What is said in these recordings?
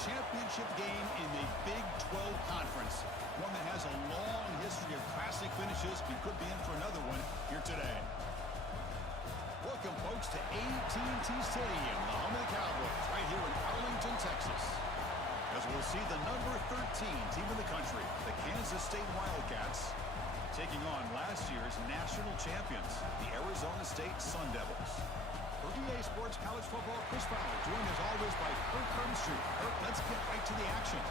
championship game in the Big 12 Conference. One that has a long history of classic finishes. We could be in for another one here today. Welcome, folks, to AT&T Stadium, the home of the Cowboys, right here in Arlington, Texas. As we'll see the number 13 team in the country, the Kansas State Wildcats, taking on last year's national champions, the Arizona State Sun Devils. For EA Sports College Football, Chris Fowler, joined as always by Kirk Hermstreet. Kirk, let's get right to the action.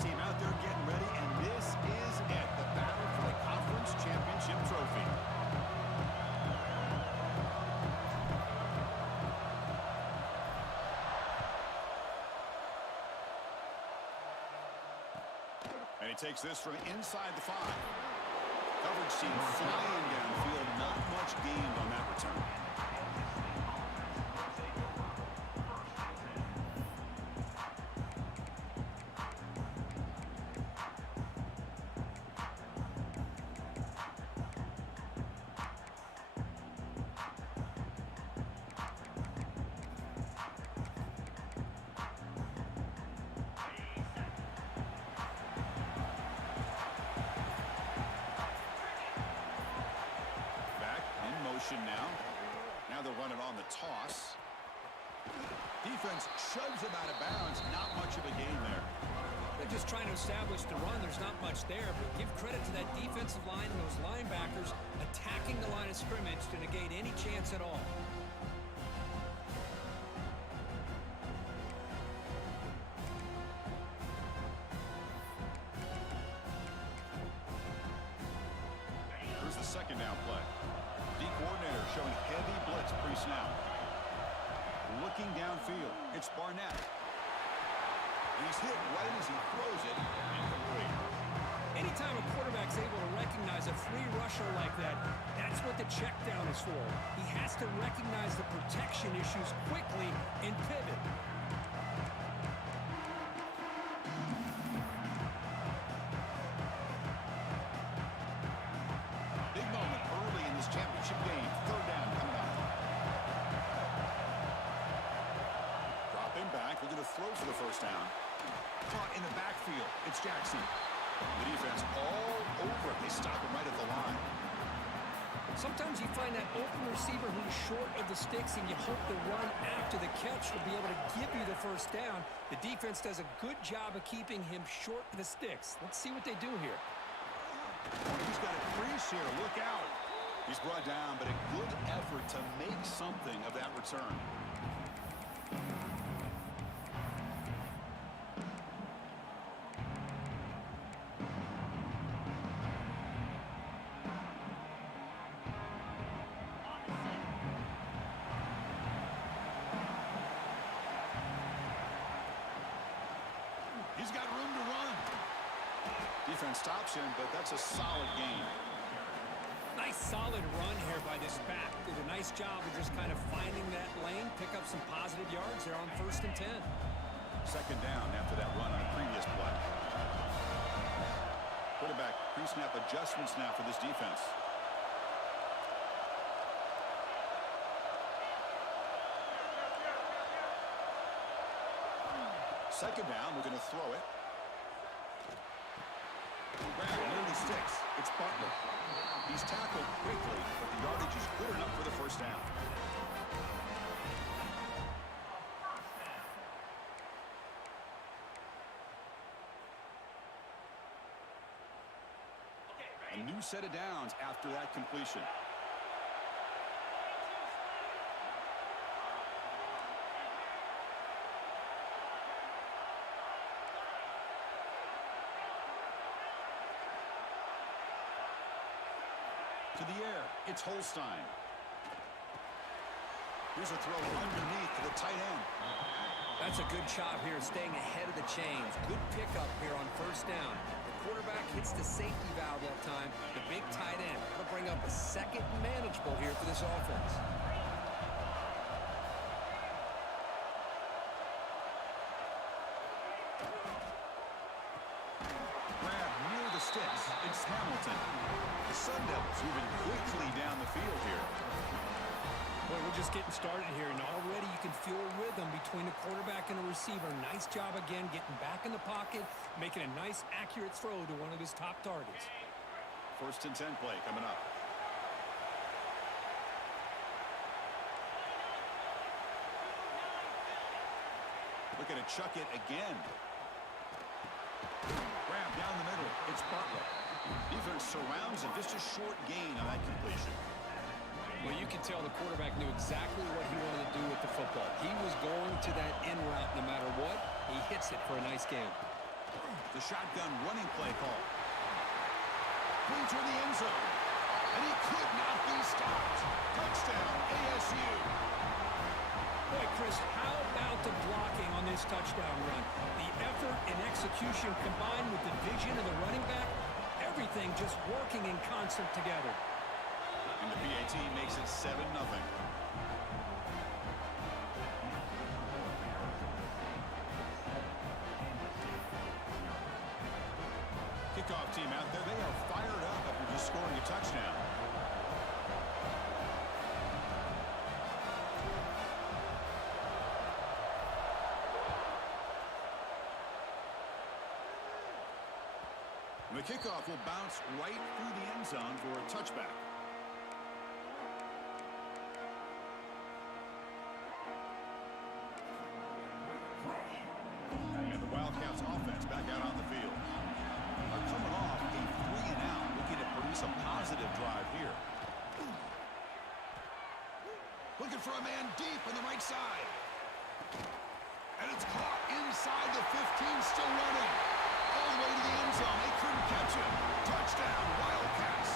Team out there getting ready, and this is it, the battle for the conference championship trophy. And he takes this from inside the 5. Coverage team flying downfield, not much gained on that return. Now they'll run it on the toss. Defense shoves him out of bounds. Not much of a gain there. They're just trying to establish the run. There's not much there, but give credit to that defensive line and those linebackers attacking the line of scrimmage to negate any chance at all. Here's the second down play. D-coordinator showing heavy blitz pre-snap. Looking downfield, it's Barnett. He's hit right as he throws it, incomplete. Anytime a quarterback's able to recognize a free rusher like that, that's what the check down is for. He has to recognize the protection issues quickly and pivot. Big moment early in this championship game. Third down coming up. Dropping back, looking to throw for the first down. Caught in the backfield. It's Jackson. The defense all over it. They stop him right at the line. Sometimes you find that open receiver who's short of the sticks, and you hope the run after the catch will be able to give you the first down. The defense does a good job of keeping him short of the sticks. Let's see what they do here. He's got a crease here. Look out. He's brought down, but a good effort to make something of that return. He's got room to run. Defense stops him, but that's a solid gain. Nice solid run here by this back. Did a nice job of just kind of finding that lane, pick up some positive yards there on 1st and 10. Second down after that run on a previous play. Quarterback pre-snap adjustments now for this defense. Second down, we're going to throw it. Ground nearly sticks. It's Butler. He's tackled quickly, but the yardage is good enough for the first down. A new set of downs after that completion. To the air, it's Holstein. Here's a throw underneath to the tight end. That's a good job here, staying ahead of the chains. Good pickup here on 1st down. The quarterback hits the safety valve that time, the big tight end. That'll bring up a second manageable here for this offense. Grab near the sticks. It's Hamilton. The Sun Devils moving quickly down the field here. Boy, we're just getting started here, and already you can feel a rhythm between the quarterback and the receiver. Nice job again getting back in the pocket, making a nice, accurate throw to one of his top targets. 1st and 10 play coming up. Looking to chuck it again. Grab down the middle. It's Butler. Defense surrounds him. Just a short gain on that completion. Well, you can tell the quarterback knew exactly what he wanted to do with the football. He was going to that in route no matter what. He hits it for a nice gain. The shotgun running play call. Clean toward the end zone. And he could not be stopped. Touchdown, ASU. Boy, Chris, how about the blocking on this touchdown run? The effort and execution combined with the vision of the running back, everything just working in concert together. And the PAT makes it 7-0. Kickoff team out there. They are fired up after just scoring a touchdown. The kickoff will bounce right through the end zone for a touchback. And the Wildcats offense back out on the field. Are coming off a 3-and-out, looking to produce a positive drive here. Looking for a man deep on the right side. And it's caught inside the 15, still running. All the way to the end zone. They couldn't catch him. Touchdown, Wildcats.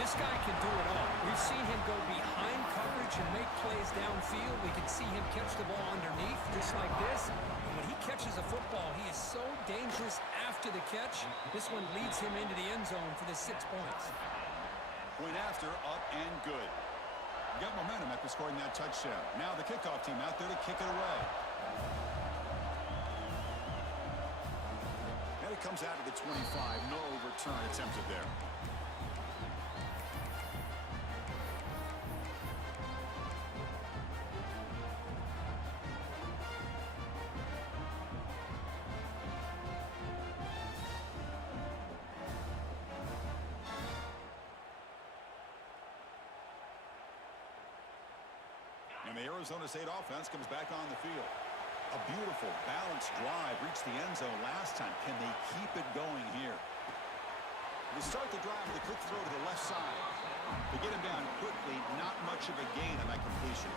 This guy can do it all. We've seen him go behind coverage and make plays downfield. We can see him catch the ball underneath, just like this. And when he catches a football, he is so dangerous after the catch. This one leads him into the end zone for the 6 points. Point after, up and good. Got momentum after scoring that touchdown. Now the kickoff team out there to kick it away. And it comes out to the 25. No return attempted there. And the Arizona State offense comes back on the field. A beautiful, balanced drive reached the end zone last time. Can they keep it going here? To start the drive with a quick throw to the left side. To get him down quickly, not much of a gain on that completion.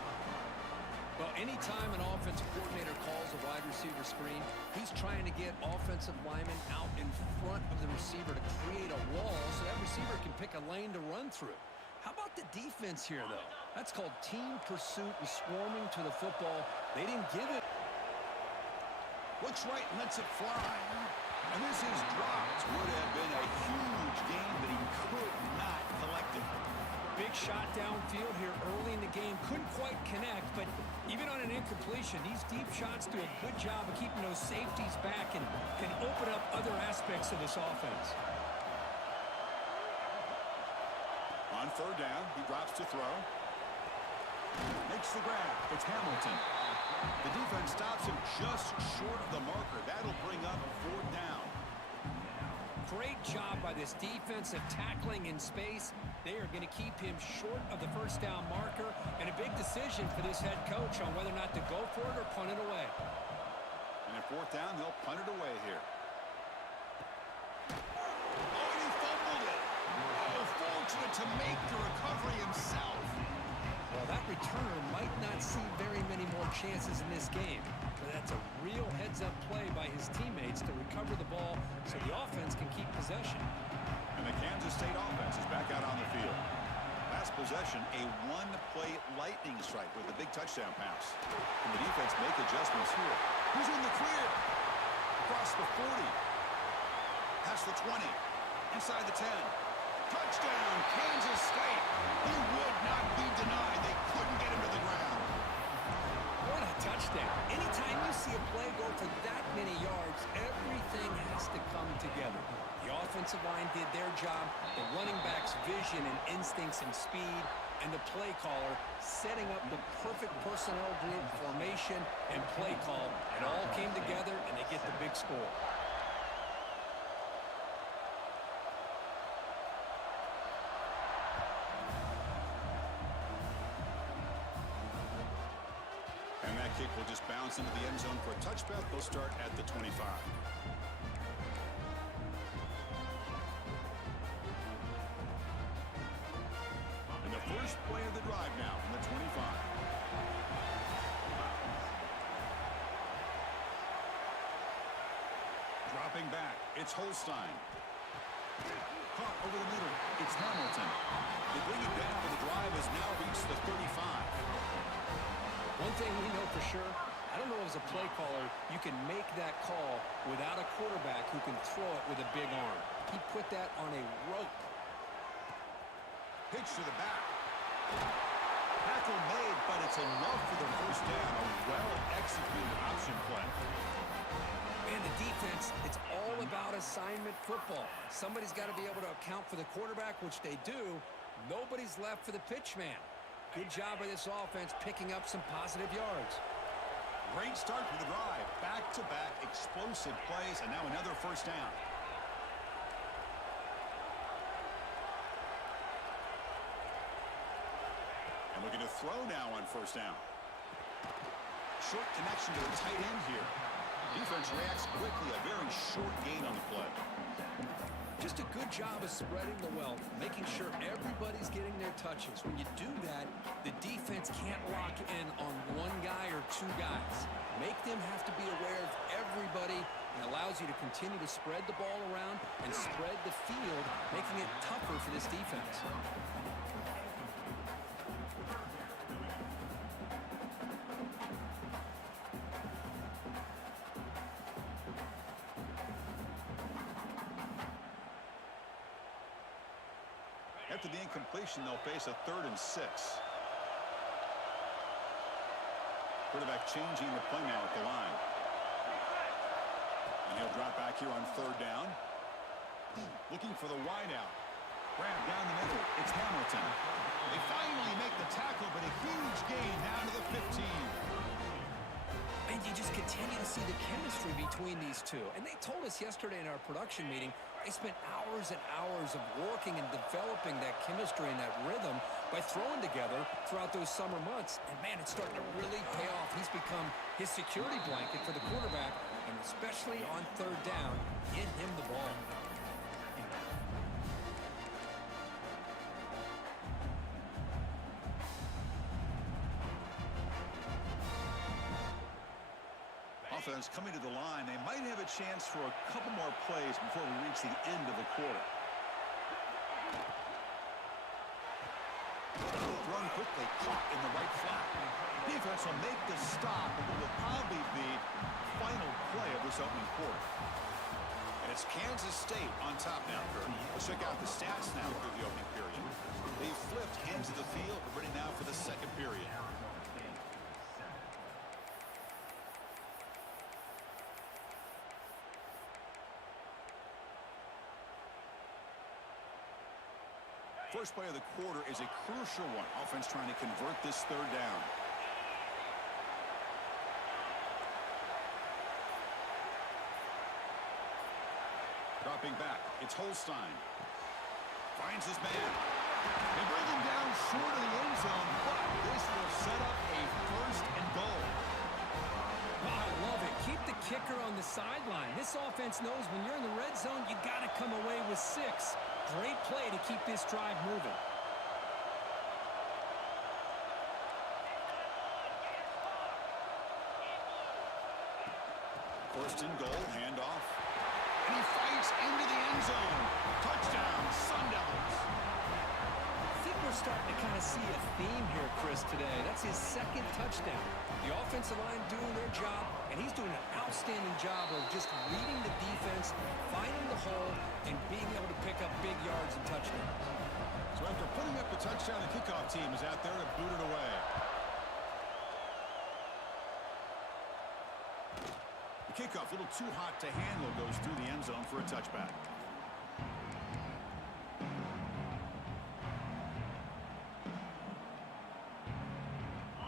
Well, anytime an offensive coordinator calls a wide receiver screen, he's trying to get offensive linemen out in front of the receiver to create a wall so that receiver can pick a lane to run through. How about the defense here, though? That's called team pursuit and swarming to the football. They didn't give it. Looks right and lets it fly. And this is dropped. Would have been a huge gain, but he could not collect it. Big shot downfield here early in the game. Couldn't quite connect, but even on an incompletion, these deep shots do a good job of keeping those safeties back and can open up other aspects of this offense. On 3rd down, he drops to throw. Makes the grab. It's Hamilton. The defense stops him just short of the marker. That'll bring up 4th down. Great job by this defensive tackling in space. They are going to keep him short of the 1st down marker, and a big decision for this head coach on whether or not to go for it or punt it away. And at 4th down, they'll punt it away here. Oh, and he fumbled it. Oh, fortunate to make the recovery himself. Well, that returner might not see very many more chances in this game, but that's a real heads-up play by his teammates to recover the ball so the offense can keep possession. And the Kansas State offense is back out on the field. Last possession, a one-play lightning strike with a big touchdown pass. Can the defense make adjustments here? Who's in the clear? Across the 40. across the 20. Inside the 10. Touchdown, Kansas State. He would not be denied. They couldn't get him to the ground. What a touchdown. Anytime you see a play go for that many yards, everything has to come together. The offensive line did their job, the running back's vision and instincts and speed, and the play caller setting up the perfect personnel group, formation, and play call. It all came together, and they get the big score. And that kick will just bounce into the end zone for a touchback. They'll start at the 25. And the first play of the drive now from the 25. Dropping back, it's Holstein. Caught over the middle, it's Hamilton. They bring it down, but the drive has now reached the 35. One thing we know for sure, I don't know as a play caller, you can make that call without a quarterback who can throw it with a big arm. He put that on a rope. Pitch to the back. Tackle made, but it's enough for the first down. A well-executed option play. And the defense, it's all about assignment football. Somebody's got to be able to account for the quarterback, which they do. Nobody's left for the pitch man. Good job by this offense picking up some positive yards. Great start for the drive. Back-to-back explosive plays, and now another first down. And looking to throw now on first down. Short connection to the tight end here. Defense reacts quickly. A very short gain on the play. Just a good job of spreading the wealth, making sure everybody's getting their touches. When you do that, the defense can't lock in on one guy or two guys. Make them have to be aware of everybody, and allows you to continue to spread the ball around and spread the field, making it tougher for this defense. After the incompletion, they'll face a 3rd and 6. Quarterback changing the play now at the line. And he'll drop back here on 3rd down. Looking for the wideout. Grab down the middle. It's Hamilton. They finally make the tackle, but a huge gain down to the 15. And you just continue to see the chemistry between these two. And they told us yesterday in our production meeting, they spent hours and hours of working and developing that chemistry and that rhythm by throwing together throughout those summer months. And, man, it's starting to really pay off. He's become his security blanket for the quarterback, and especially on 3rd down, get him the ball. Offense coming to the line. They might have a chance for a couple more plays before we reach the end of the quarter. Run quickly, caught in the right flat. Defense will make the stop, and what will probably be the final play of this opening quarter. And it's Kansas State on top now, Kurt. Let's check out the stats now through the opening period. They flipped hands of the field. We're ready now for the second period. First play of the quarter is a crucial one. Offense trying to convert this 3rd down. Dropping back, it's Holstein. Finds his man. They bring him down short of the end zone, but this will set up a 1st and goal. Oh, I love it. Keep the kicker on the sideline. This offense knows when you're in the red zone, you got to come away with 6. Great play to keep this drive moving. 1st and goal, handoff. And he fights into the end zone. Touchdown, Sun Devils. I think we're starting to kind of see a theme here, Chris, today. That's his 2nd touchdown. The offensive line doing their job, and he's doing an outstanding job of just reading the defense, finding the hole, pick up big yards and touchdowns. So after putting up the touchdown, the kickoff team is out there to boot it away. The kickoff, a little too hot to handle, goes through the end zone for a touchback.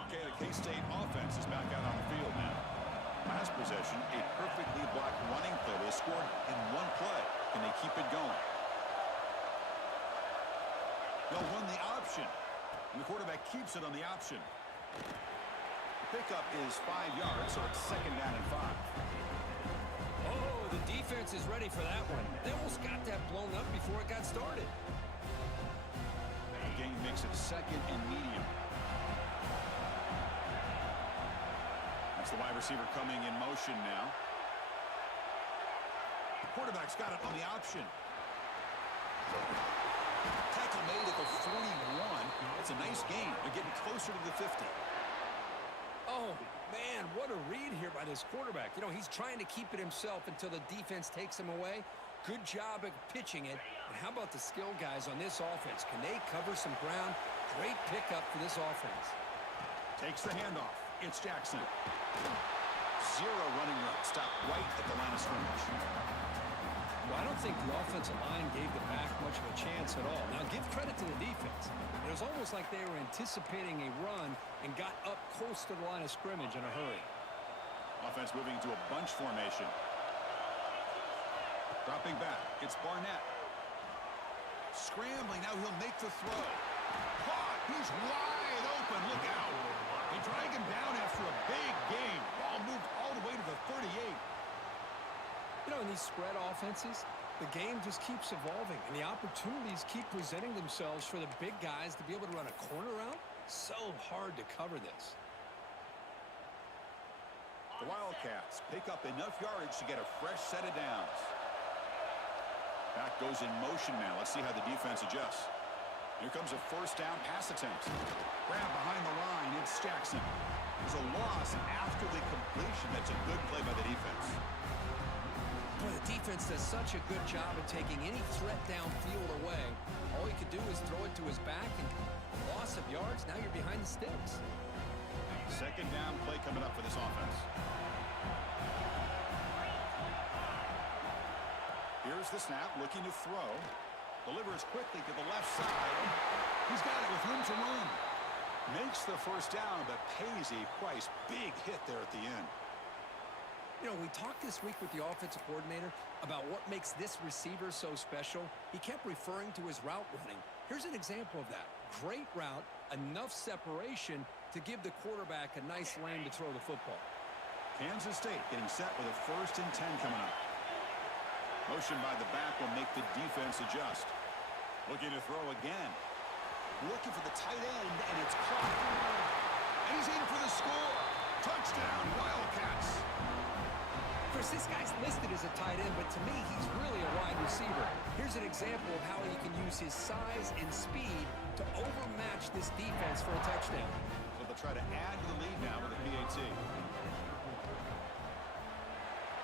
Okay, the K-State offense is back out on the field now. Last possession, a perfectly blocked running play. They scored in one play. Can they keep it going? They'll run the option. And the quarterback keeps it on the option. The pickup is 5 yards, so it's 2nd down and 5. Oh, the defense is ready for that one. They almost got that blown up before it got started. The game makes it 2nd and medium. That's the wide receiver coming in motion now. The quarterback's got it on the option. Tackle made at the 41. It's a nice gain. They're getting closer to the 50. Oh, man, what a read here by this quarterback. You know, he's trying to keep it himself until the defense takes him away. Good job at pitching it. And how about the skill guys on this offense? Can they cover some ground? Great pickup for this offense. Takes the handoff. It's Jackson. 0 running route. Stop right at the line of scrimmage. Well, I don't think the offensive line gave the back much of a chance at all. Now, give credit to the defense. It was almost like they were anticipating a run and got up close to the line of scrimmage in a hurry. Offense moving to a bunch formation. Dropping back. It's Barnett. Scrambling. Now he'll make the throw. Caught. He's wide open. Look out. They drag him down after a big game. Ball moved all the way to the 38. You know, in these spread offenses, the game just keeps evolving, and the opportunities keep presenting themselves for the big guys to be able to run a corner route. So hard to cover this. The Wildcats pick up enough yardage to get a fresh set of downs. Back goes in motion now. Let's see how the defense adjusts. Here comes a 1st down pass attempt. Grab behind the line. It's Jackson. There's a loss after the completion. That's a good play by the defense. Boy, the defense does such a good job of taking any threat downfield away. All he could do is throw it to his back, and loss of yards, now you're behind the sticks. 2nd down play coming up for this offense. Here's the snap, looking to throw. Delivers quickly to the left side. He's got it with room to run. Makes the 1st down, but pays a price. Big hit there at the end. You know, we talked this week with the offensive coordinator about what makes this receiver so special. He kept referring to his route running. Here's an example of that. Great route, enough separation to give the quarterback a nice lane to throw the football. Kansas State getting set with a 1st and 10 coming up. Motion by the back will make the defense adjust. Looking to throw again. Looking for the tight end, and it's caught. And he's in for the score. Touchdown, Wildcats. Of course, this guy's listed as a tight end, but to me, he's really a wide receiver. Here's an example of how he can use his size and speed to overmatch this defense for a touchdown. So they'll try to add to the lead now with a PAT.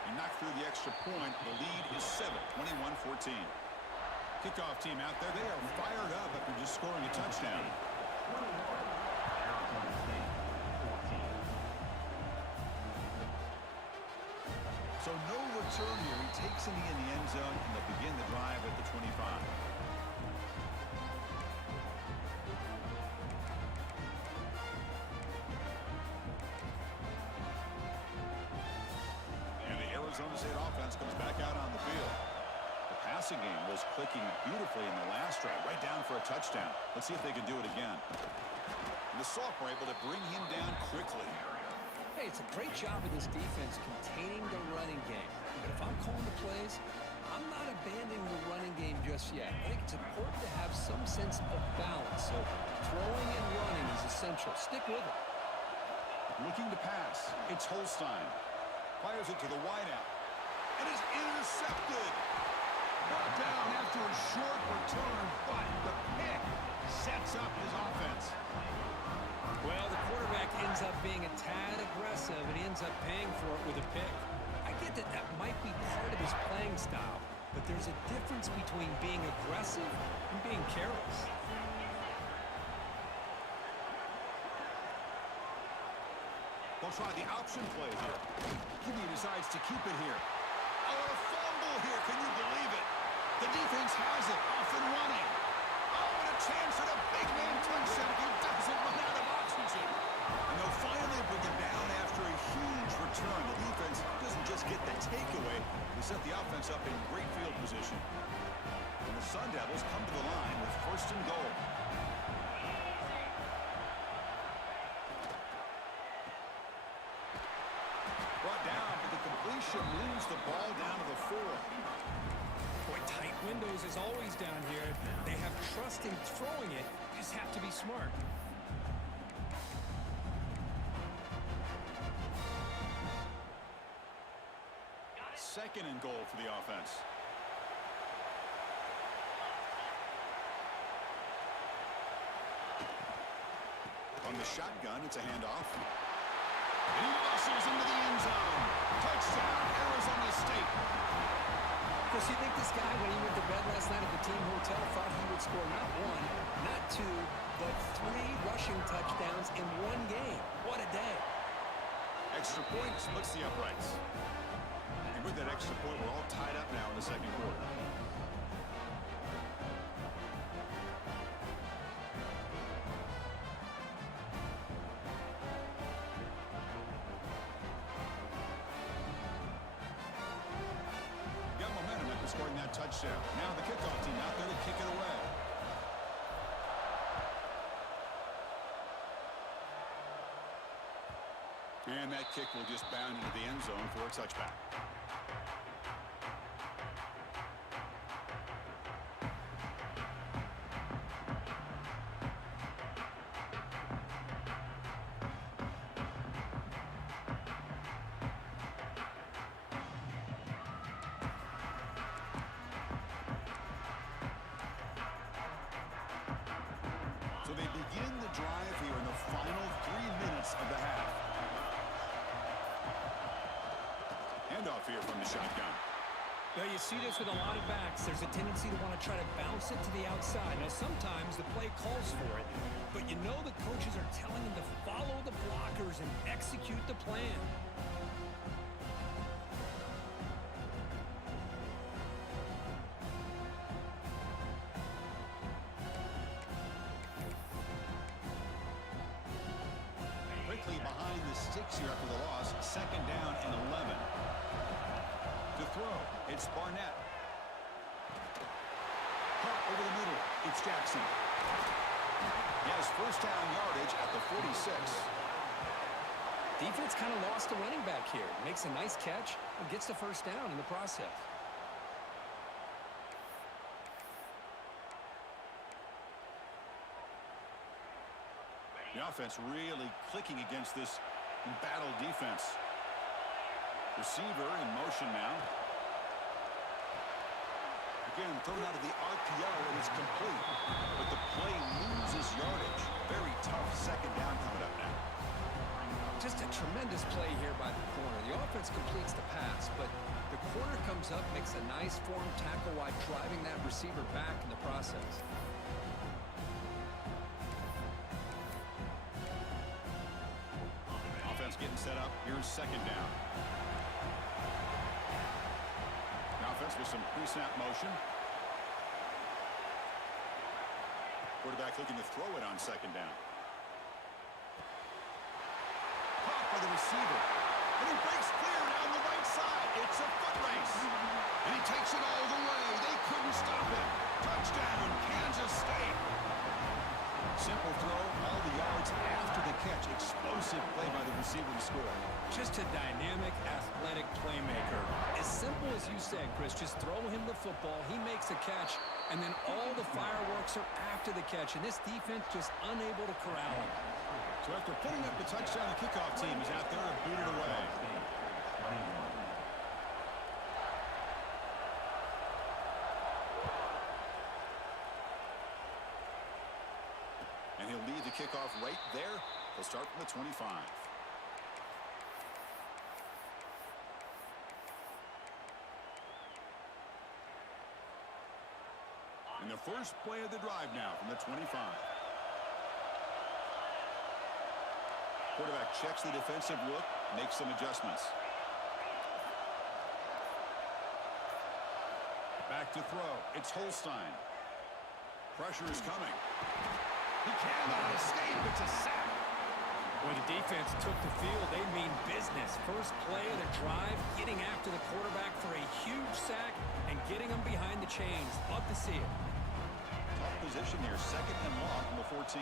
He knocked through the extra point. The lead is 7, 21-14. Kickoff team out there. They are fired up after just scoring a touchdown. So no return here. He takes it in the end zone, and they'll begin the drive at the 25. And the Arizona State offense comes back out on the field. The passing game was clicking beautifully in the last drive, right down for a touchdown. Let's see if they can do it again. And the Soft were able to bring him down quickly. Hey, it's a great job of this defense containing the running game. But if I'm calling the plays, I'm not abandoning the running game just yet. I think it's important to have some sense of balance. So throwing and running is essential. Stick with it. Looking to pass. It's Holstein. Fires it to the wideout. And is intercepted. Brought down after a short return, but the pick sets up his offense. Well, the quarterback ends up being a tad aggressive, and he ends up paying for it with a pick. I get that that might be part of his playing style, but there's a difference between being aggressive and being careless. They'll try the option play here. Gymbeaux decides to keep it here. Oh, a fumble here. Can you believe it? The defense has it off and running. Oh, and a chance at a big man touchdown. He doesn't run out of oxygen. And they'll finally bring him down after a huge return. The defense doesn't just get the takeaway. They set the offense up in great field position. And the Sun Devils come to the line with first and goal. Brought down, but the completion moves the ball down to the 4. Boy, tight windows is always down here. They have trust in throwing it. Just have to be smart. Second and goal for the offense. On the shotgun, it's a handoff. And he muscles into the end zone. Touchdown, Arizona State. Of course, you think this guy, when he went to bed last night at the team hotel, thought he would score not 1, not 2, but 3 rushing touchdowns in 1 game. What a day. Extra point splits the uprights. And with that extra point, we're all tied up now in the second quarter. Got momentum after scoring that touchdown. Now the kickoff team out there to kick it away. And that kick will just bound into the end zone for a touchback. So they begin the drive here in the final 3 minutes of the half. Handoff here from the shotgun. Now, you see this with a lot of backs. There's a tendency to want to try to bounce it to the outside. Now, sometimes the play calls for it, but you know the coaches are telling them to follow the blockers and execute the plan. Quickly behind the sticks here after the loss. Second down and 11. To throw, it's Barnett. Hop over the middle, it's Jackson. He has first down yardage at the 46. Defense kind of lost a running back here. Makes a nice catch and gets the first down in the process. The offense really clicking against this embattled defense. Receiver in motion now. Again, thrown out of the RPO, and it's complete. But the play loses yardage. Very tough second down coming up now. Just a tremendous play here by the corner. The offense completes the pass, but the corner comes up, makes a nice form tackle while driving that receiver back in the process. Offense getting set up. Here's second down. Offense with some pre-snap motion. Quarterback looking to throw it on second down. Caught by the receiver. And he breaks clear down the right side. It's a foot race. And he takes it all the way. They couldn't stop him. Touchdown, Kansas State. Simple throw, all the yards after the catch. Explosive play by the receiver to score. Just a dynamic, athletic playmaker. As simple as you said, Chris, just throw him the football, he makes a catch, and then all the fireworks are after the catch, and this defense just unable to corral him. So after putting up the touchdown, the kickoff team is out there to boot it away. And he'll lead the kickoff right there. He'll start from the 25. And the first play of the drive now from the 25. Quarterback checks the defensive look, makes some adjustments. Back to throw. It's Holstein. Pressure is coming. He cannot escape. It's a sack. When the defense took the field, they mean business. First play of the drive, getting after the quarterback for a huge sack and getting him behind the chains. Love to see it. Tough position here. Second and long from the 14.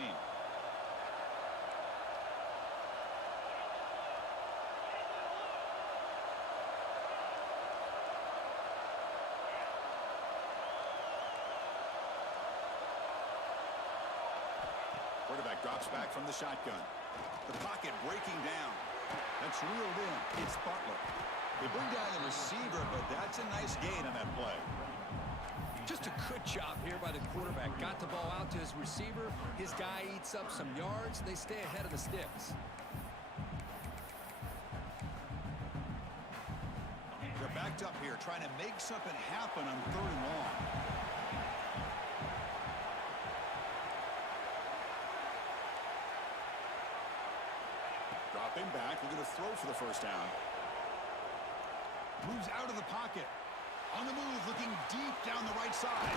Quarterback drops back from the shotgun. The pocket breaking down. That's reeled in. It's Butler. They bring down the receiver, but that's a nice gain on that play. Just a good job here by the quarterback. Got the ball out to his receiver. His guy eats up some yards. They stay ahead of the sticks. They're backed up here, trying to make something happen on 3rd and long. Dropping back, looking to throw for the first down. Moves out of the pocket. On the move, looking deep down the right side.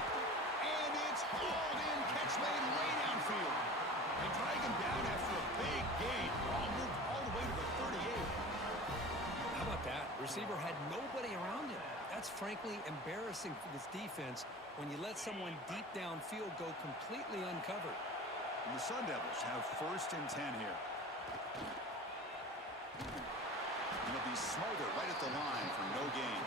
And it's hauled in. Catch made way downfield. They drag him down after a big gain. Ball moved all the way to the 38. How about that? Receiver had nobody around him. That's frankly embarrassing for this defense when you let someone deep downfield go completely uncovered. And the Sun Devils have 1st and 10 here. And they'll be smothered right at the line for no gain.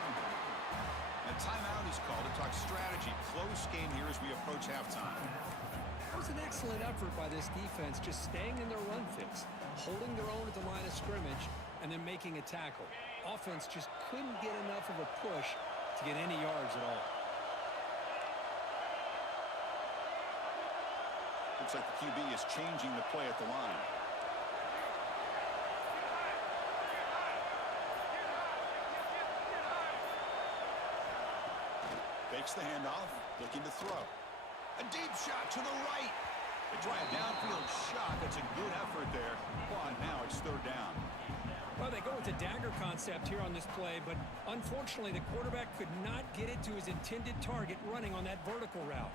A timeout is called to talk strategy. Close game here as we approach halftime. It was an excellent effort by this defense, just staying in their run fix, holding their own at the line of scrimmage, and then making a tackle. Offense just couldn't get enough of a push to get any yards at all. Looks like the QB is changing the play at the line. Fakes the handoff, looking to throw. A deep shot to the right. They try a downfield shot. That's a good effort there. But now it's 3rd down. Well, they go with the dagger concept here on this play, but unfortunately the quarterback could not get it to his intended target running on that vertical route.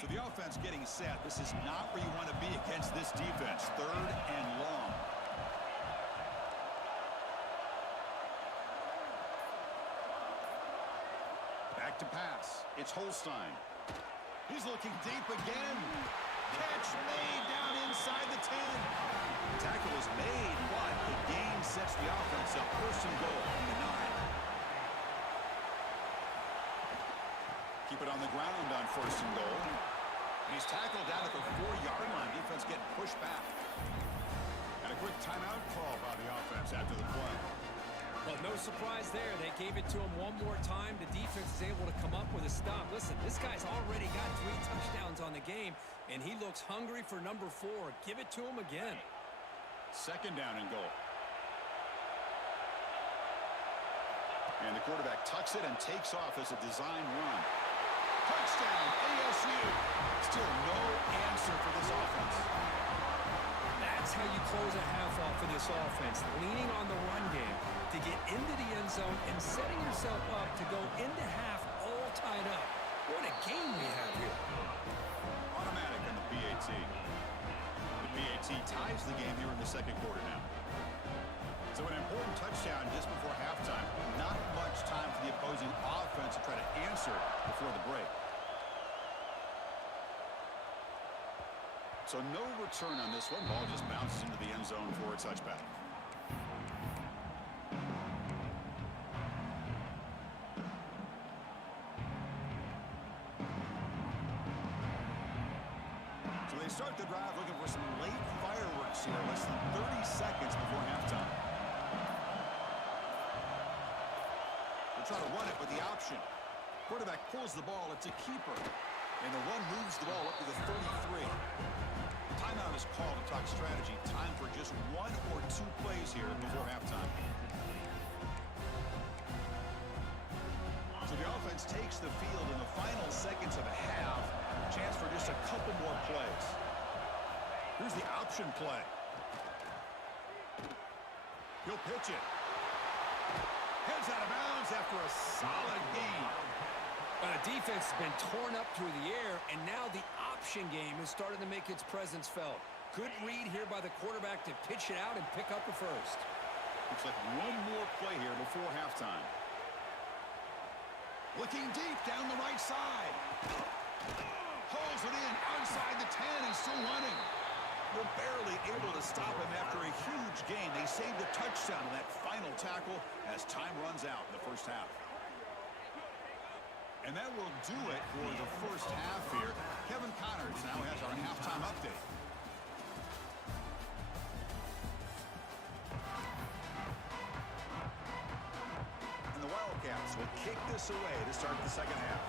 So the offense getting set. This is not where you want to be against this defense. 3rd and long. Back to pass. It's Holstein. He's looking deep again. Catch made down inside the 10. Tackle is made, but the gain sets the offense up. 1st and goal from the 9. Keep it on the ground on 1st and goal. He's tackled down at the 4-yard line. Defense getting pushed back. And a quick timeout call by the offense after the play. Well, no surprise there. They gave it to him one more time. The defense is able to come up with a stop. Listen, this guy's already got 3 touchdowns on the game, and he looks hungry for number 4. Give it to him again. 2nd down and goal. And the quarterback tucks it and takes off as a design run. Touchdown, ASU. Still no answer for this offense. That's how you close a half off for this offense, leaning on the run game to get into the end zone and setting yourself up to go into half all tied up. What a game we have here. Automatic on the PAT. The PAT ties the game here in the 2nd quarter now. So an important touchdown just before halftime. Not much time for the opposing offense to try to answer before the break. So no return on this one. Ball just bounces into the end zone for a touchback. So they start the drive looking for some late fireworks here. Less than 30 seconds before halftime. They'll try to run it with the option. Quarterback pulls the ball. It's a keeper. And the run moves the ball up to the 33. Timeout is called to talk strategy. Time for just 1 or 2 plays here before halftime. So the offense takes the field in the final seconds of a half. Chance for just a couple more plays. Here's the option play. He'll pitch it. Heads out of bounds after a solid gain. The defense has been torn up through the air, and now the option game is starting to make its presence felt. Good read here by the quarterback to pitch it out and pick up the first. Looks like one more play here before halftime. Looking deep down the right side. Pulls it in outside the 10 and still running. They're barely able to stop him after a huge gain. They saved a touchdown in that final tackle as time runs out in the first half. And that will do it for the first half here. Kevin Connors now has our halftime update. And the Wildcats will kick this away to start the second half.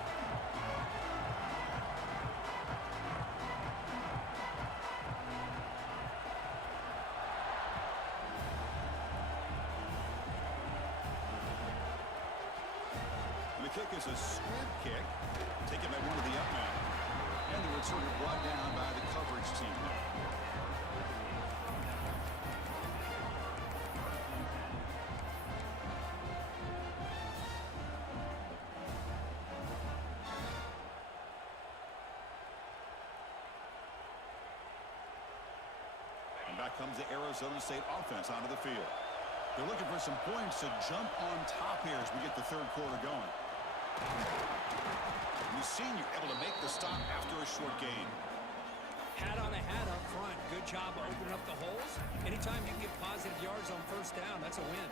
The kick is a squib kick, taken by one of the up men. And the returner brought down by the coverage team there. And back comes the Arizona State offense onto the field. They're looking for some points to jump on top here as we get the third quarter going. The senior able to make the stop after a short gain. Hat on a hat up front. Good job of opening up the holes. Anytime you can get positive yards on first down, that's a win.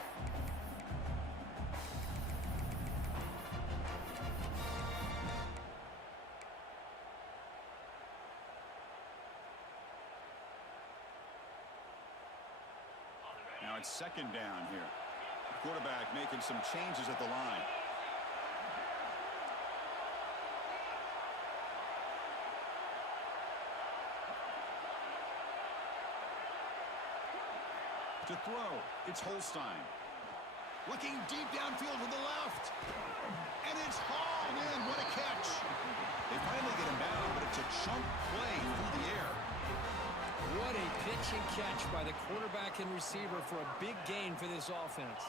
Now it's second down here. The quarterback making some changes at the line. To throw, it's Holstein. Looking deep downfield to the left. And it's hauled in. What a catch. They finally get him down, but it's a chunk play through the air. What a pitch and catch by the quarterback and receiver for a big gain for this offense.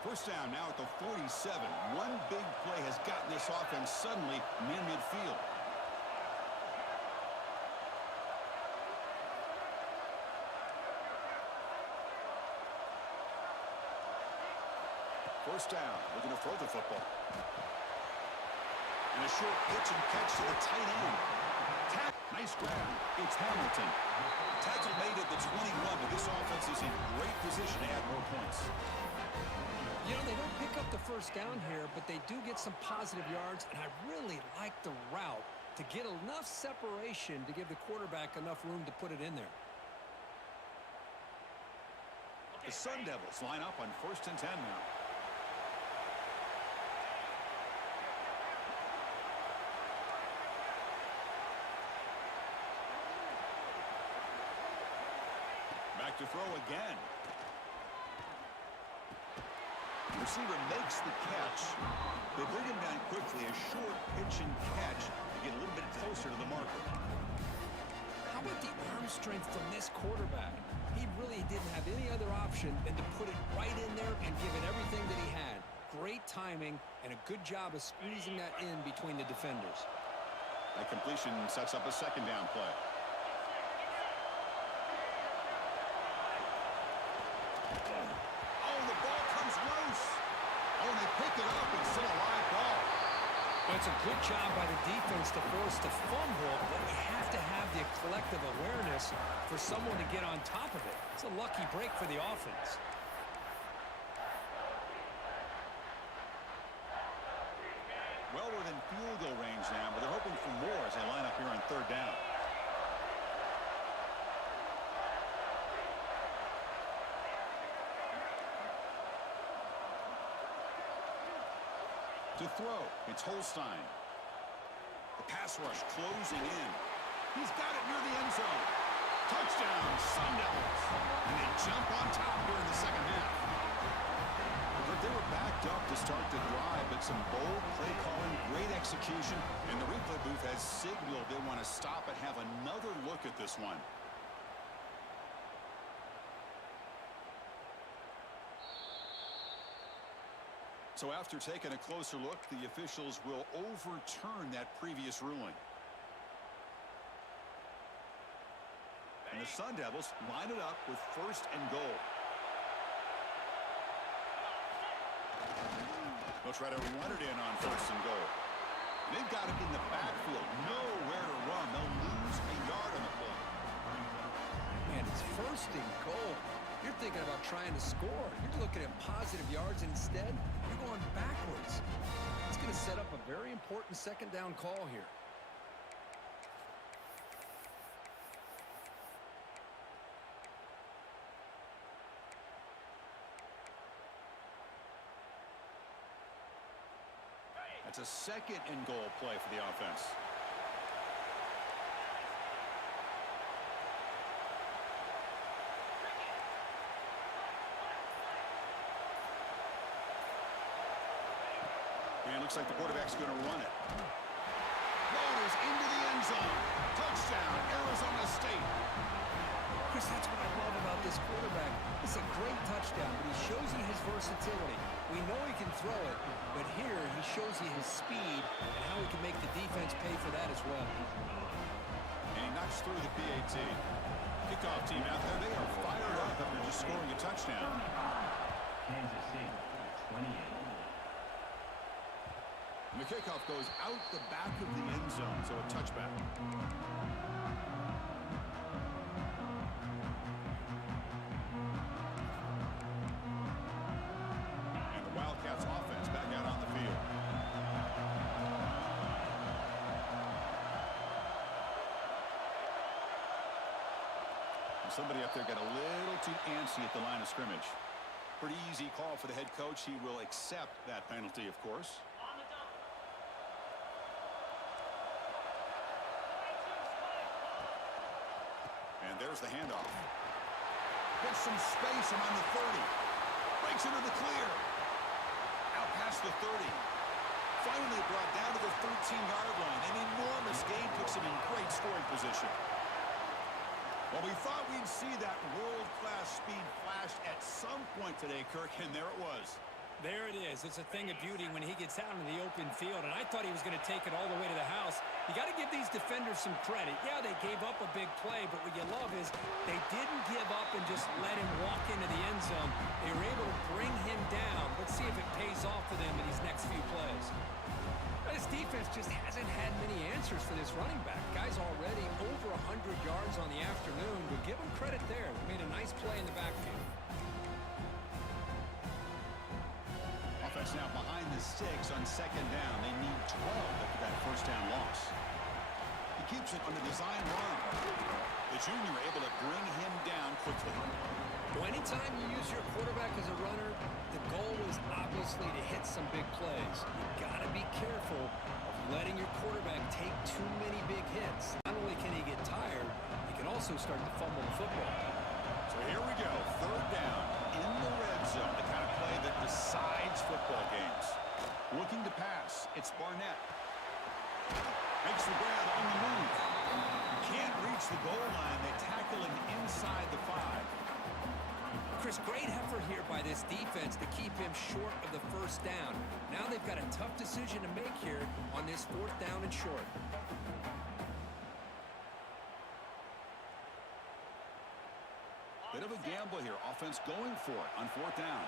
First down now at the 47. One big play has gotten this offense suddenly near midfield. First down, looking to throw the football. And a short pitch and catch to the tight end. Nice grab. It's Hamilton. Tackle made at the 21, but this offense is in great position to add more points. You know, they don't pick up the first down here, but they do get some positive yards, and I really like the route to get enough separation to give the quarterback enough room to put it in there. The Sun Devils line up on 1st and 10 now. Back to throw again. The receiver makes the catch. They bring him down quickly. A short pitch and catch to get a little bit closer to the marker. How about the arm strength from this quarterback? He really didn't have any other option than to put it right in there and give it everything that he had. Great timing and a good job of squeezing that in between the defenders. That completion sets up a second down play. Oh, the ball comes loose. Oh, and they pick it up. It's still a live ball. That's a good job by the defense to force the fumble, but you have to have the collective awareness for someone to get on top of it. It's a lucky break for the offense. Well within field goal range now, but they're hoping for more as they line up here on third down. To throw, it's Holstein. The The pass rush closing in. He's got it near the end zone. Touchdown, Sun Devils. And they jump on top here in the second half. But they were backed up to start the drive, but some bold play calling, great execution, and the replay booth has signaled they want to stop and have another look at this one. So after taking a closer look, the officials will overturn that previous ruling. And the Sun Devils line it up with 1st and goal. They'll try to run it in on 1st and goal. They've got it in the backfield. Nowhere to run. They'll lose a yard on the play. And it's 1st and goal. You're thinking about trying to score. You're looking at positive yards, and instead, you're going backwards. It's going to set up a very important 2nd down call here. It's a 2nd and goal play for the offense. And it looks like the quarterback's going to run it. Floaters into the end zone. Touchdown, Arizona State. Chris, that's what I love about this quarterback. It's a great touchdown, but he shows you his versatility. We know he can throw it, but here he shows you his speed and how he can make the defense pay for that as well. And he knocks through the PAT. Kickoff team out there, they are fired up after just scoring a touchdown. Kansas City, 28. And the kickoff goes out the back of the end zone, so a touchback. Wildcats offense back out on the field. And somebody up there got a little too antsy at the line of scrimmage. Pretty easy call for the head coach. He will accept that penalty, of course. And there's the handoff. Gets some space around the 30. Breaks into the clear. Out past the 30. Finally brought down to the 13-yard line. An enormous gain puts him in great scoring position. Well, we thought we'd see that world-class speed flash at some point today, Kirk, and there it was. There it is. It's a thing of beauty when he gets out in the open field, and I thought he was going to take it all the way to the house. You got to give these defenders some credit. Yeah, they gave up a big play, but what you love is they didn't give up and just let him walk into the end zone. They were able to bring him down. Let's see if it pays off for them in these next few plays. This defense just hasn't had many answers for this running back. Guy's already over 100 yards on the afternoon, but give him credit there. They made a nice play in the backfield. Offense now behind the 6 on 2nd down. They need 12 after that 1st down loss. He keeps it on the design run. The junior able to bring him down quickly. Well, anytime you use your quarterback as a runner, the goal is obviously to hit some big plays. You got to be careful of letting your quarterback take too many big hits. Not only can he get tired, he can also start to fumble the football. So here we go, 3rd down in the red zone, the kind of play that decides football games. Looking to pass, it's Barnett. Makes the grab on the move. Can't reach the goal line. They tackle him inside the 5. Chris, great effort here by this defense to keep him short of the 1st down. Now they've got a tough decision to make here on this 4th down and short. Bit of a gamble here. Offense going for it on 4th down.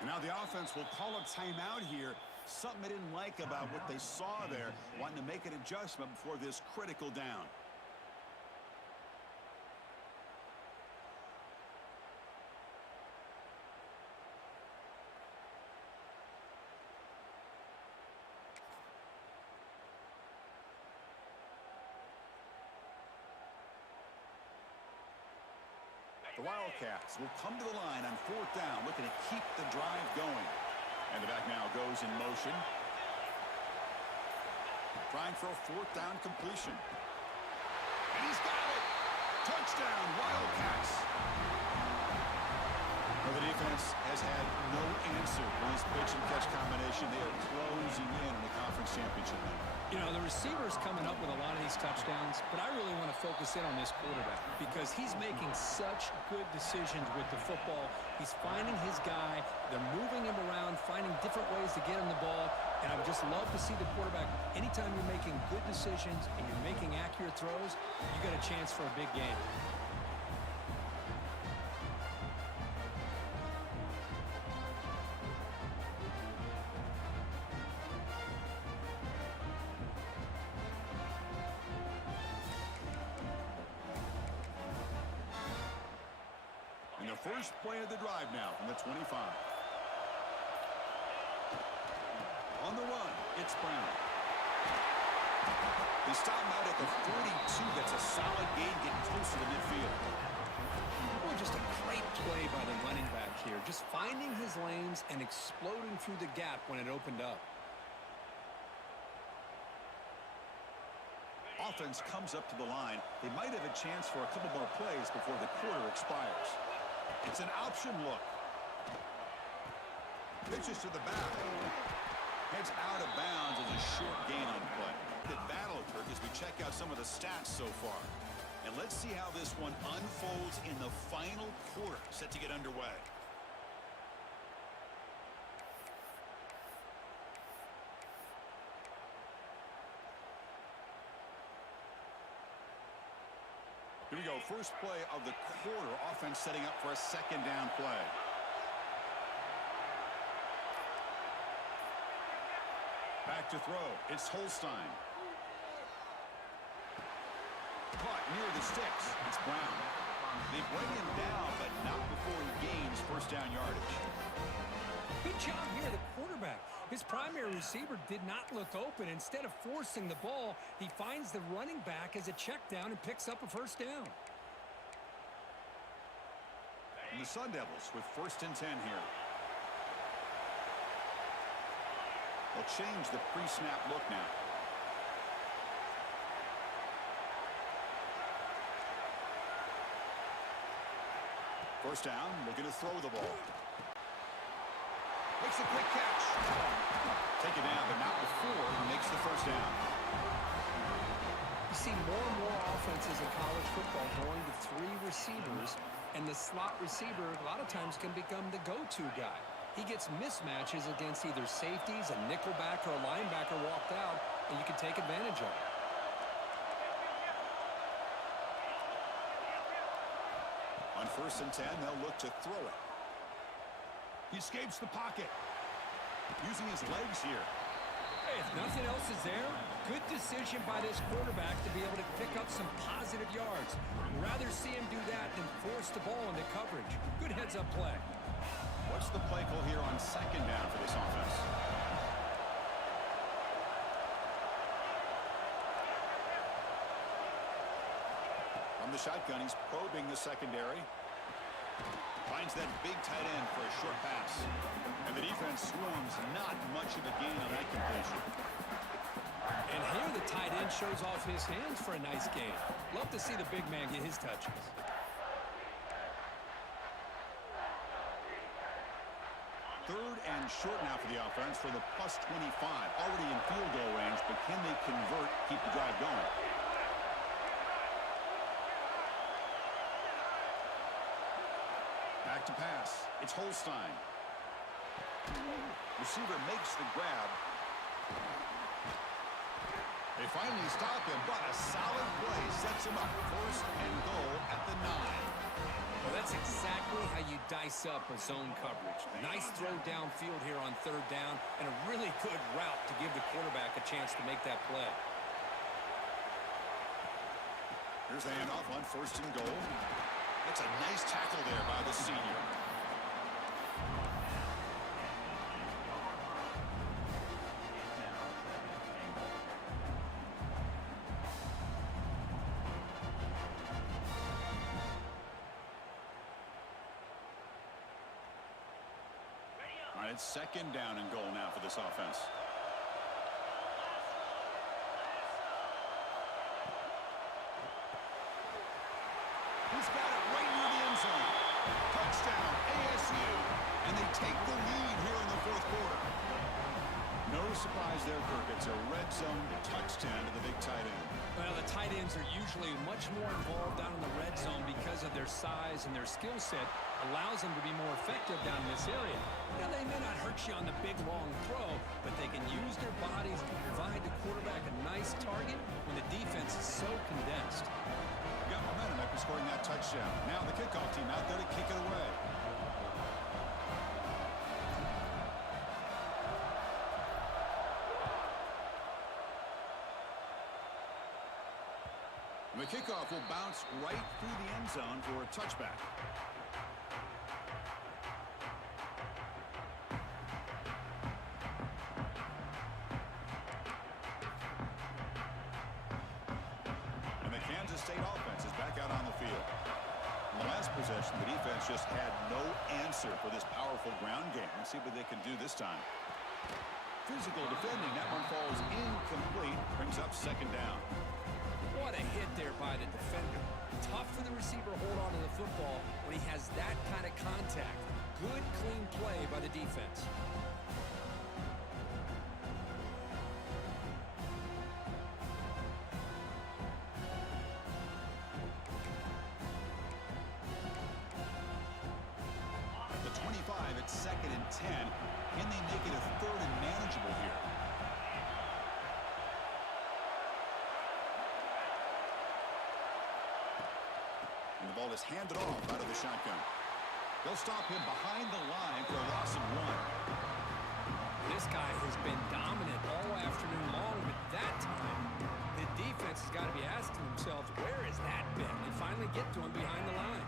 And now the offense will call a timeout here. Something they didn't like about what they saw there. Wanting to make an adjustment before this critical down. The Wildcats will come to the line on 4th down, looking to keep the drive going. And the back now goes in motion. Trying for a 4th down completion. And he's got it! Touchdown, Wildcats! Well, the defense has had no answer for this pitch and catch combination. They are closing in the conference championship game. You know, the receiver's coming up with a lot of these touchdowns, but I really want to focus in on this quarterback because he's making such good decisions with the football. He's finding his guy. They're moving him around, finding different ways to get him the ball. And I would just love to see the quarterback, anytime you're making good decisions and you're making accurate throws, you got a chance for a big game. And the first play of the drive now from the 25. On the run, it's Brown. They stop him out at the 42. That's a solid gain, getting closer to midfield. Oh, just a great play by the running back here. Just finding his lanes and exploding through the gap when it opened up. Offense comes up to the line. They might have a chance for a couple more plays before the quarter expires. It's an option look. Pitches to the back. Heads out of bounds as a short gain on play. The battle, Kirk, as we check out some of the stats so far. And let's see how this one unfolds in the final quarter, set to get underway. Here we go, first play of the quarter. Offense setting up for a 2nd down play. Back to throw. It's Holstein. Caught near the sticks. It's Brown. They bring him down, but not before he gains 1st down yardage. Good job here, the quarterback. His primary receiver did not look open. Instead of forcing the ball, he finds the running back as a check down and picks up a 1st down. And the Sun Devils with 1st and 10 here. They'll change the pre-snap look now. First down, looking to throw the ball. Makes a quick catch. Take it down, but not before he makes the 1st down. You see more and more offenses in college football going to 3 receivers, and the slot receiver a lot of times can become the go-to guy. He gets mismatches against either safeties, a nickelback, or a linebacker walked out, and you can take advantage of it. On 1st and 10, they'll look to throw it. He escapes the pocket. Using his legs here. Hey, if nothing else is there, good decision by this quarterback to be able to pick up some positive yards. I'd rather see him do that than force the ball into coverage. Good heads-up play. What's the play call here on 2nd down for this offense? From the shotgun, he's probing the secondary. Finds that big tight end for a short pass. And the defense swarms, not much of a gain on that completion. And here the tight end shows off his hands for a nice gain. Love to see the big man get his touches. 3rd and short now for the offense for the +25. Already in field goal range, but can they convert, keep the drive going? Back to pass. It's Holstein. Receiver makes the grab. They finally stop him, but a solid play sets him up. 1st and goal at the 9. Well, that's exactly how you dice up a zone coverage. Nice throw downfield here on 3rd down, and a really good route to give the quarterback a chance to make that play. Here's the handoff on 1st and goal. That's a nice tackle there by the senior. And it's second down and goal now for this offense. He's got it right near the end zone. Touchdown, ASU. And they take the lead here in the fourth quarter. No surprise there, Kirk. It's a red zone touchdown to the big tight end. Well, the tight ends are usually much more involved down in the red zone because of their size and their skill set allows them to be more effective down in this area. Now, they may not hurt you on the big, long throw, but they can use their bodies to provide the quarterback a nice target when the defense is so condensed. Got momentum after scoring that touchdown. Now the kickoff team out there to kick it away. The kickoff will bounce right through the end zone for a touchback. And the Kansas State offense is back out on the field. In the last possession, the defense just had no answer for this powerful ground game. Let's see what they can do this time. Physical defending. That one falls incomplete. Brings up second down. What a hit there by the defender. Tough for the receiver to hold on to the football when he has that kind of contact. Good, clean play by the defense. At the 25, it's second and 10. Can they make it a third and manageable here? The ball is handed off out of the shotgun. They'll stop him behind the line for a loss of 1. This guy has been dominant all afternoon long, but that time, the defense has got to be asking themselves, where has that been? They finally get to him behind the line.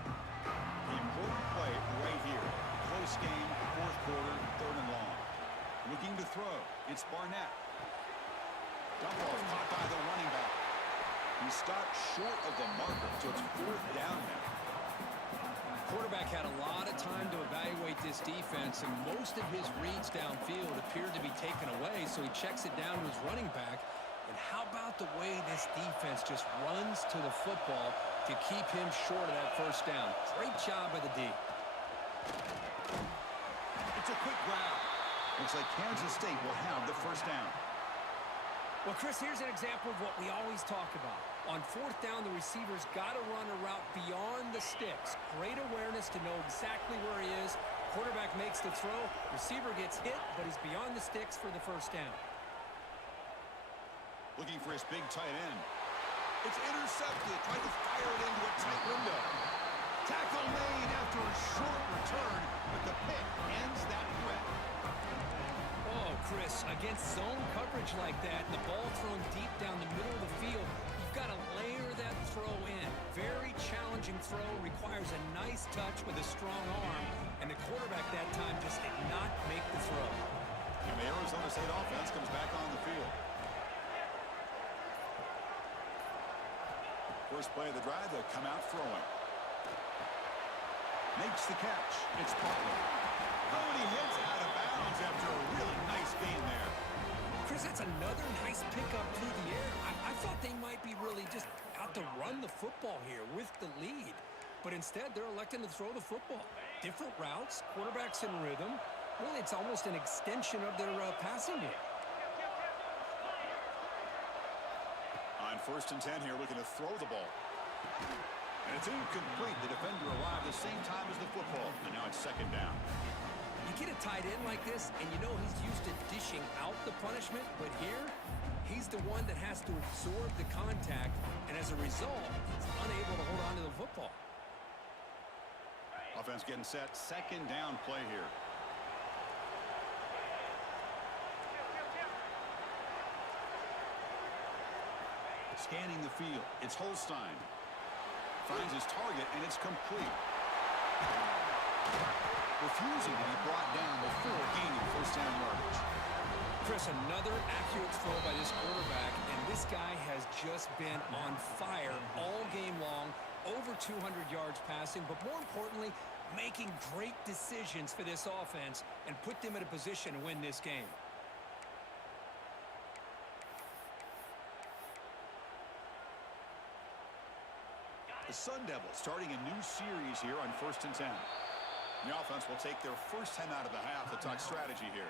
The important play right here. Close game, fourth quarter, third and long. Looking to throw. It's Barnett. Dump off caught by the running back. He stopped short of the marker, so it's fourth down now. Quarterback had a lot of time to evaluate this defense, and most of his reads downfield appeared to be taken away, so he checks it down to his running back. And how about the way this defense just runs to the football to keep him short of that first down? Great job by the D. It's a quick grab. Looks like Kansas State will have the first down. Well, Chris, here's an example of what we always talk about. On fourth down, the receiver's got to run a route beyond the sticks. Great awareness to know exactly where he is. Quarterback makes the throw. Receiver gets hit, but he's beyond the sticks for the first down. Looking for his big tight end. It's intercepted. Trying to fire it into a tight window. Tackle made after a short return, but the pick ends that threat. Oh, Chris, against zone coverage like that, and the ball thrown deep down the middle of the field, you've got to layer that throw in. Very challenging throw, requires a nice touch with a strong arm, and the quarterback that time just did not make the throw. And the Arizona State offense comes back on the field. First play of the drive, they'll come out throwing. Makes the catch. It's Bartlett. Oh, and he hits out of bounds after a really nice gain there. Chris, that's another nice pickup through the air. I thought they might be really just out to run the football here with the lead. But instead, they're electing to throw the football. Different routes, quarterbacks in rhythm. Really, it's almost an extension of their passing game. On first and 10 here, looking to throw the ball. And it's incomplete. The defender arrived the same time as the football. And now it's second down. You get a tight end like this, and you know he's used to dishing out the punishment. But here, he's the one that has to absorb the contact. And as a result, he's unable to hold on to the football. Offense getting set. Second down play here. Scanning the field. It's Holstein. Finds his target, and it's complete. Refusing to be brought down before gaining first down yardage. Chris, another accurate throw by this quarterback, and this guy has just been on fire all game long. Over 200 yards passing, but more importantly, making great decisions for this offense and put them in a position to win this game. The Sun Devils starting a new series here on 1st and 10. The offense will take their first 10 out of the half to talk strategy here.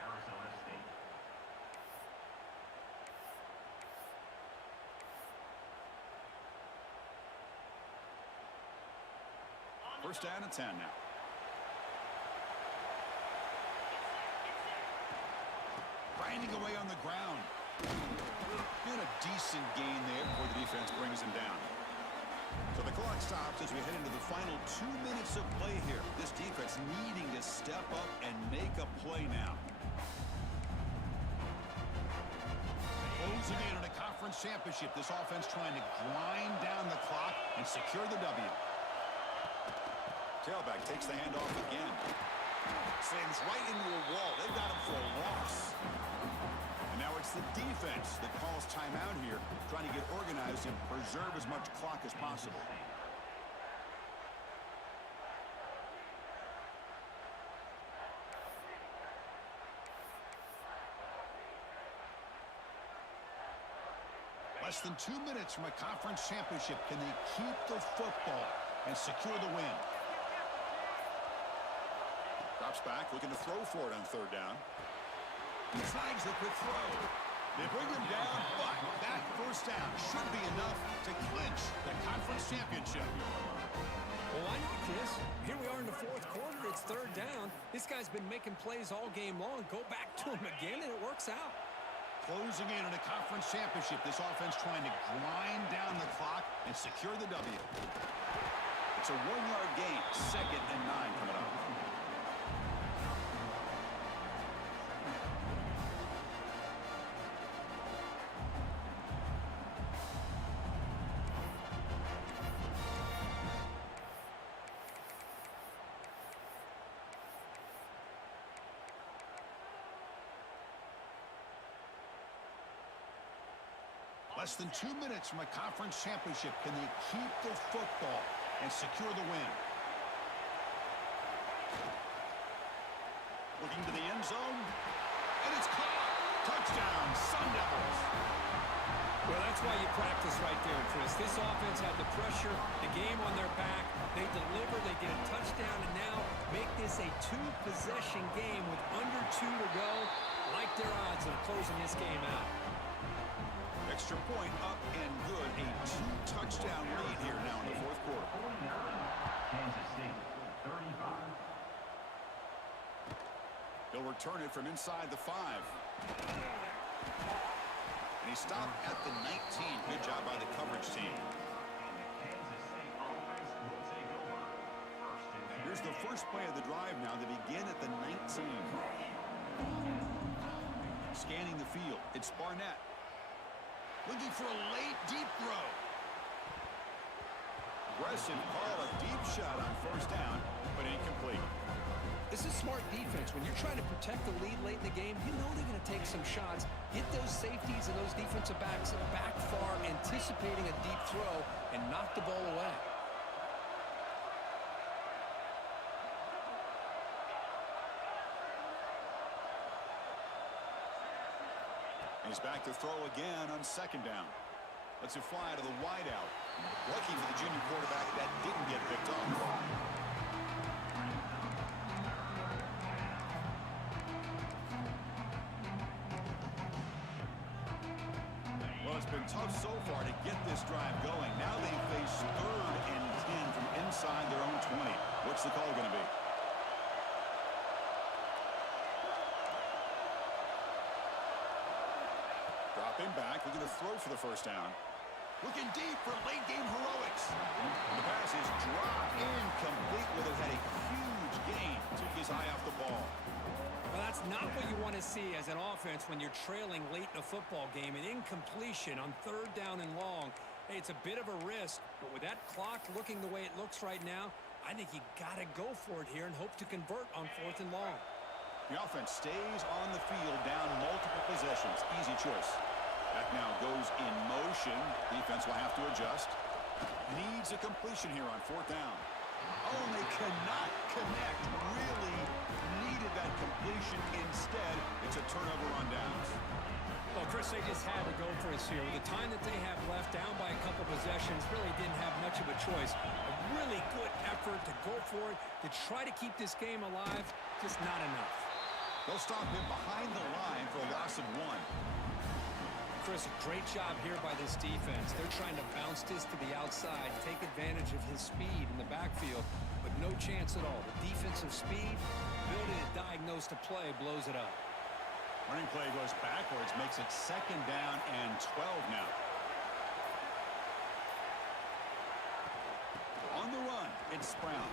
First down and 10 now. Grinding away on the ground. And a decent gain there before the defense brings him down. So the clock stops as we head into the final 2 minutes of play here. This defense needing to step up and make a play now. Closing in on a conference championship. This offense trying to grind down the clock and secure the W. Tailback takes the handoff again. Sends right into a wall. They've got him for a loss. And now it's the defense that calls timeout here, trying to get organized and preserve as much clock as possible. Less than 2 minutes from a conference championship. Can they keep the football and secure the win? Drops back, looking to throw for it on 3rd down. He snags the quick throw. They bring him down, but that first down should be enough to clinch the conference championship. Well, why not, Chris? Here we are in the 4th quarter. It's 3rd down. This guy's been making plays all game long. Go back to him again, and it works out. Closing in on a conference championship. This offense trying to grind down the clock and secure the W. It's a 1-yard gain. 2nd and 9 coming up. Less than 2 minutes from a conference championship. Can they keep the football and secure the win? Looking to the end zone. And it's caught. Touchdown, Sun Devils. Well, that's why you practice right there, Chris. This offense had the pressure, the game on their back. They deliver, they get a touchdown, and now make this a 2-possession game with under 2 to go. Like their odds of closing this game out. Extra point up and good. A 2-touchdown lead here now in the 4th quarter. Kansas City, 35. He'll return it from inside the 5. And he stopped at the 19. Good job by the coverage team. Here's the first play of the drive now. They begin at the 19. Scanning the field. It's Barnett. Looking for a late deep throw. Aggressive call, a deep shot on 1st down, but incomplete. This is smart defense. When you're trying to protect the lead late in the game, you know they're going to take some shots. Get those safeties and those defensive backs back far, anticipating a deep throw, and knock the ball away. He's back to throw again on 2nd down. Lets it fly to the wideout. Lucky for the junior quarterback, that didn't get picked off. Well, it's been tough so far to get this drive going. Now they face 3rd and 10 from inside their own 20. What's the call going to be? Dropping back, looking to throw for the 1st down. Looking deep for late game heroics. And the pass is dropped incomplete. Well, they had a huge gain. Took his eye off the ball. Well, that's not what you want to see as an offense when you're trailing late in a football game. An incompletion on 3rd down and long. Hey, it's a bit of a risk, but with that clock looking the way it looks right now, I think you got to go for it here and hope to convert on 4th and long. The offense stays on the field, down multiple possessions. Easy choice. That now goes in motion. Defense will have to adjust. Needs a completion here on 4th down. Oh, and they cannot connect. Really needed that completion. Instead, it's a turnover on downs. Well, Chris, they just had to go for us here. With the time that they have left, down by a couple possessions, really didn't have much of a choice. A really good effort to go for it, to try to keep this game alive, just not enough. They'll stop him behind the line for a loss of 1. Chris, a great job here by this defense. They're trying to bounce this to the outside, take advantage of his speed in the backfield, but no chance at all. The defensive speed, ability to diagnose the play, blows it up. Running play goes backwards, makes it 2nd down and 12 now. On the run, it's Brown.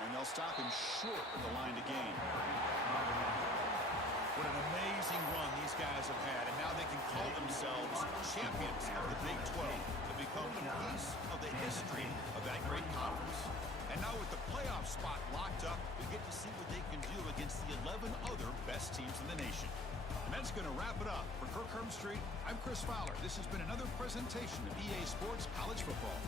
And they'll stop him short of the line to gain. What an amazing run these guys have had, and now they can call themselves champions of the Big 12. They've become a piece of the history of that great conference. And now with the playoff spot locked up, we get to see what they can do against the 11 other best teams in the nation. And that's going to wrap it up. For Kirk Herbstreit, I'm Chris Fowler. This has been another presentation of EA Sports College Football.